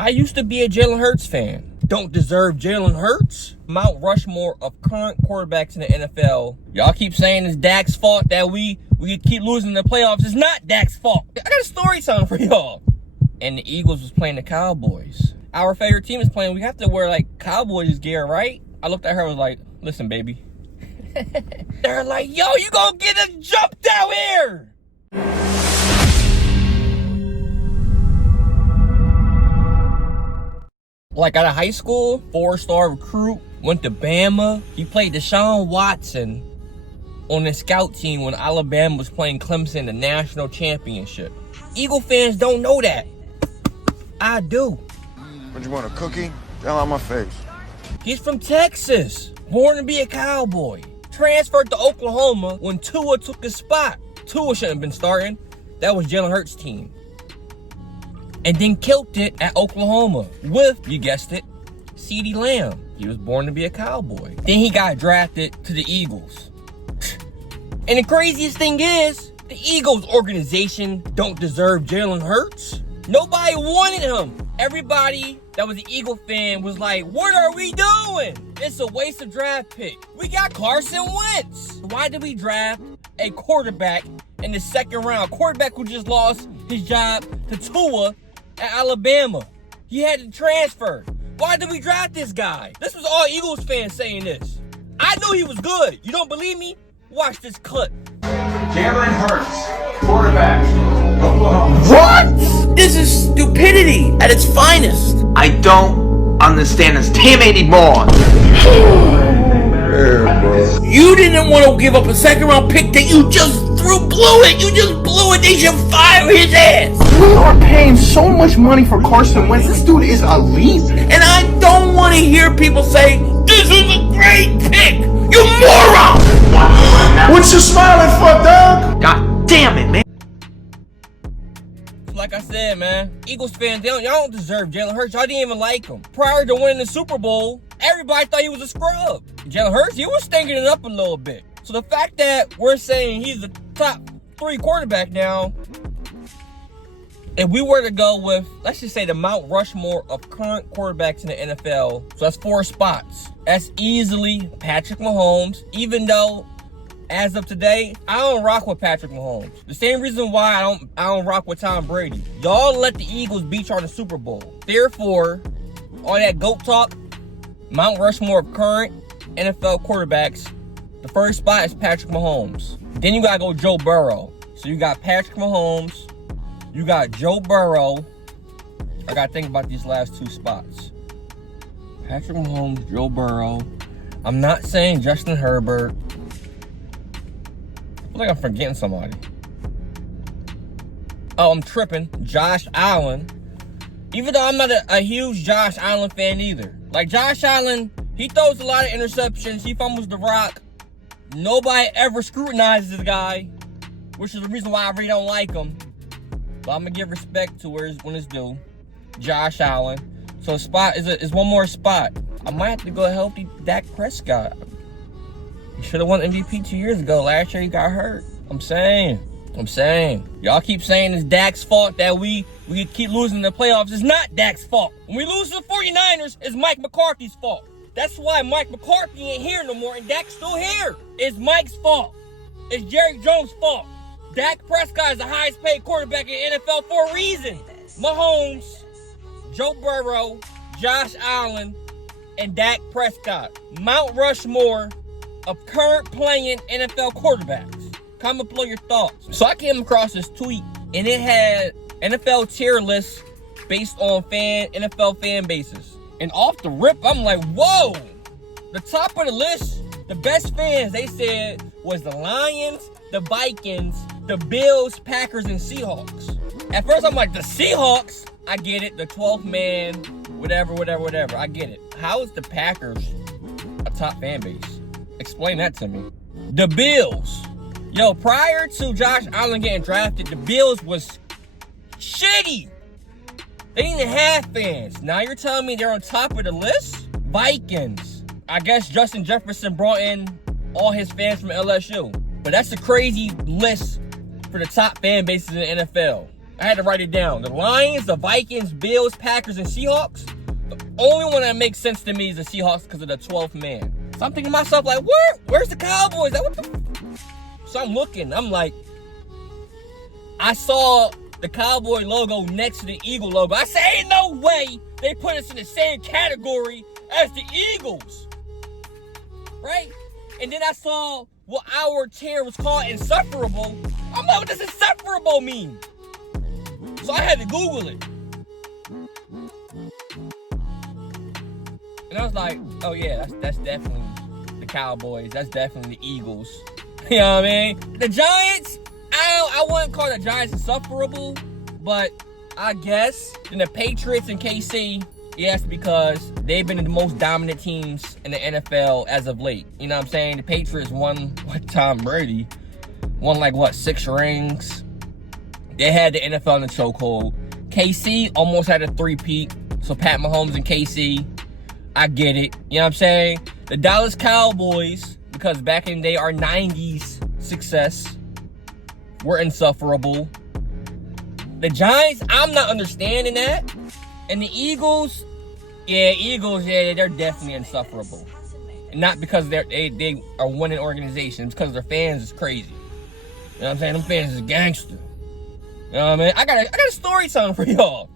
I used to be a Jalen Hurts fan. Don't deserve Jalen Hurts? Mount Rushmore of current quarterbacks in the NFL. Y'all keep saying it's Dak's fault that we keep losing the playoffs. It's not Dak's fault. I got a story time for y'all. And the Eagles was playing the Cowboys. Our favorite team is playing. We have to wear like Cowboys gear, right? I looked at her and was like, listen, baby. They're like, yo, you gonna get us jumped out here. Like out of high school, 4-star recruit, went to Bama. He played Deshaun Watson on the scout team when Alabama was playing Clemson in the national championship. Eagle fans don't know that. I do. What, you want a cookie? Fell on my face. He's from Texas, born to be a Cowboy. Transferred to Oklahoma when Tua took his spot. Tua shouldn't have been starting. That was Jalen Hurts' team. And then killed it at Oklahoma with, you guessed it, CeeDee Lamb. He was born to be a Cowboy. Then he got drafted to the Eagles. And the craziest thing is, the Eagles organization don't deserve Jalen Hurts. Nobody wanted him. Everybody that was an Eagle fan was like, what are we doing? It's a waste of draft pick. We got Carson Wentz. Why did we draft a quarterback in the second round? Quarterback who just lost his job to Tua at Alabama. He had to transfer. Why did we draft this guy? This was all Eagles fans saying this. I knew he was good. You don't believe me? Watch this clip. Jalen Hurts, quarterback, Oklahoma. What? This is stupidity at its finest. I don't understand this team anymore. You didn't want to give up a second round pick that you just blew it. You just blew it. They should fire his ass. We are paying so much money for Carson Wentz. This dude is elite. And I don't want to hear people say, this is a great pick. You moron. What you smiling for, Doug? God damn it, man. Like I said, man, Eagles fans, y'all don't deserve Jalen Hurts. Y'all didn't even like him. Prior to winning the Super Bowl, everybody thought he was a scrub. Jalen Hurts, he was stinking it up a little bit. So the fact that we're saying he's the top 3 quarterback now, if we were to go with, let's just say the Mount Rushmore of current quarterbacks in the NFL, so that's 4 spots. That's easily Patrick Mahomes, even though as of today, I don't rock with Patrick Mahomes. The same reason why I don't rock with Tom Brady. Y'all let the Eagles beat y'all in the Super Bowl. Therefore, all that GOAT talk, Mount Rushmore of current NFL quarterbacks, the first spot is Patrick Mahomes. Then you gotta go Joe Burrow. So you got Patrick Mahomes, you got Joe Burrow. I gotta think about these last 2 spots. Patrick Mahomes, Joe Burrow. I'm not saying Justin Herbert. I feel like I'm forgetting somebody. Oh, I'm tripping. Josh Allen. Even though I'm not a huge Josh Allen fan either. Like Josh Allen, he throws a lot of interceptions. He fumbles the rock. Nobody ever scrutinizes the guy, which is the reason why I really don't like him. But I'm gonna give respect to when it's due. Josh Allen. So spot is one more spot. I might have to go healthy Dak Prescott. He should have won MVP 2 years ago. Last year he got hurt. I'm saying. Y'all keep saying it's Dak's fault that we keep losing the playoffs. It's not Dak's fault. When we lose to the 49ers, it's Mike McCarthy's fault. That's why Mike McCarthy ain't here no more and Dak's still here. It's Mike's fault. It's Jerry Jones' fault. Dak Prescott is the highest paid quarterback in the NFL for a reason. Mahomes, Joe Burrow, Josh Allen, and Dak Prescott. Mount Rushmore of current playing NFL quarterbacks. Comment below your thoughts. So I came across this tweet and it had NFL tier lists based on NFL fan bases. And off the rip, I'm like, whoa! The top of the list, the best fans, they said, was the Lions, the Vikings, the Bills, Packers, and Seahawks. At first, I'm like, the Seahawks? I get it. The 12th man, whatever. I get it. How is the Packers a top fan base? Explain that to me. The Bills. Yo, prior to Josh Allen getting drafted, the Bills was shitty. They didn't have fans. Now you're telling me they're on top of the list? Vikings. I guess Justin Jefferson brought in all his fans from LSU. But that's a crazy list for the top fan bases in the NFL. I had to write it down. The Lions, the Vikings, Bills, Packers, and Seahawks. The only one that makes sense to me is the Seahawks because of the 12th man. So I'm thinking to myself, like, where's the Cowboys? Like, what the? So I'm looking. I'm like, I saw the Cowboy logo next to the Eagle logo. I said, ain't no way they put us in the same category as the Eagles. Right? And then I saw what our tier was called, insufferable. I'm like, what does insufferable mean? So I had to Google it. And I was like, oh yeah, that's definitely the Cowboys. That's definitely the Eagles. You know what I mean? The Giants, I wouldn't call the Giants insufferable, but I guess. And the Patriots and KC, yes, because they've been the most dominant teams in the NFL as of late. You know what I'm saying? The Patriots won with Tom Brady. Won like, 6 rings. They had the NFL in the chokehold. KC almost had a 3-peat. So Pat Mahomes and KC, I get it. You know what I'm saying? The Dallas Cowboys, because back in the day, our 90s success, were insufferable. The Giants, I'm not understanding that. And the Eagles, they're definitely insufferable. And not because they are winning organizations, because their fans is crazy. You know what I'm saying? Them fans is gangster. You know what I mean? I got a story time for y'all.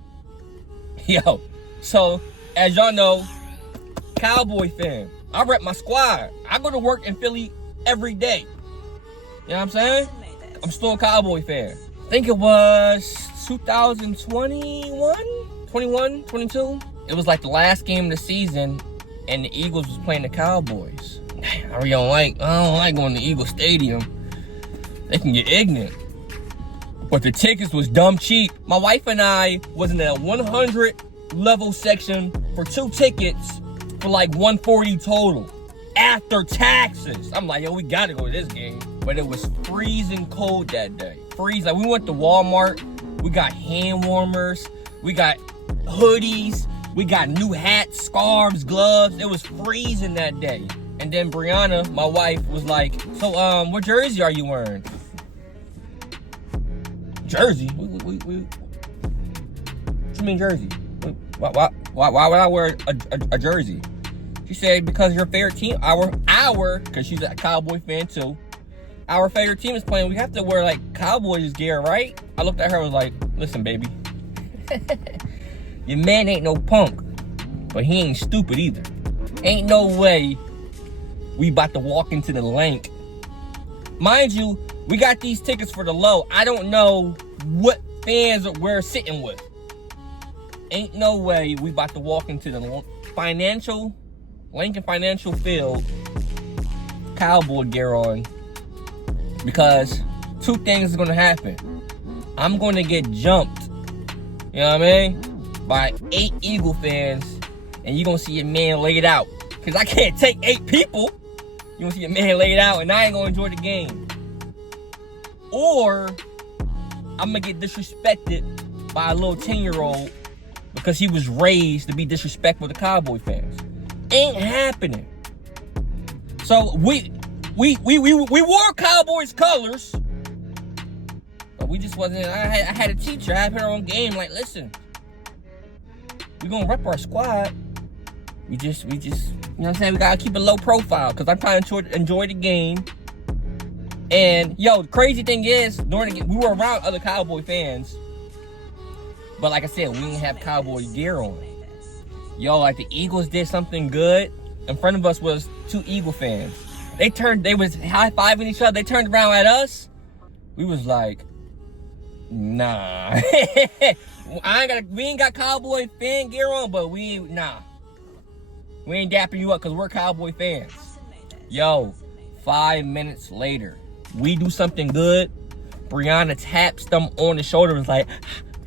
Yo, so as y'all know, Cowboy fan. I rep my squad. I go to work in Philly every day. You know what I'm saying? I'm still a Cowboy fan. I think it was 2021, 21, 22. It was like the last game of the season, and the Eagles was playing the Cowboys. I don't like going to Eagle Stadium. They can get ignorant. But the tickets was dumb cheap. My wife and I was in the 100 level section for 2 tickets for like $140 total after taxes. I'm like, yo, we gotta go to this game. But it was freezing cold that day. Freezing. Like, we went to Walmart. We got hand warmers. We got hoodies. We got new hats, scarves, gloves. It was freezing that day. And then Brianna, my wife, was like, so, what jersey are you wearing? Jersey? What you mean jersey? Why would I wear a jersey? She said, because your favorite team, because she's a Cowboy fan too. Our favorite team is playing. We have to wear like Cowboys gear, right? I looked at her and was like, listen, baby. Your man ain't no punk, but he ain't stupid either. Ain't no way we about to walk into the link. Mind you, we got these tickets for the low. I don't know what fans we're sitting with. Ain't no way we about to walk into the Lincoln Financial Field, Cowboy gear on, because 2 things is gonna happen. I'm gonna get jumped, you know what I mean, by 8 Eagle fans, and you're gonna see a man laid out. Cause I can't take 8 people. You gonna see a man laid out, and I ain't gonna enjoy the game. Or I'm gonna get disrespected by a little 10-year-old because he was raised to be disrespectful to Cowboy fans. Ain't happening. So we wore Cowboys colors, but we just wasn't. I had a teacher. I had her on game. Like, listen, we gonna rep our squad. We just, you know what I'm saying? We gotta keep a low profile because I'm trying to enjoy the game. And yo, the crazy thing is, during the game, we were around other Cowboy fans, but like I said, we didn't have Cowboy gear on. Yo, like the Eagles did something good. In front of us was 2 Eagle fans. They was high-fiving each other. They turned around at us. We was like, nah. We ain't got Cowboy fan gear on, but we ain't dapping you up because we're Cowboy fans. Yo, 5 minutes later, we do something good. Brianna taps them on the shoulder, was like,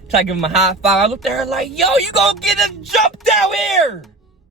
try to give him a high five. I looked at her like, yo, you gonna get us jumped out here.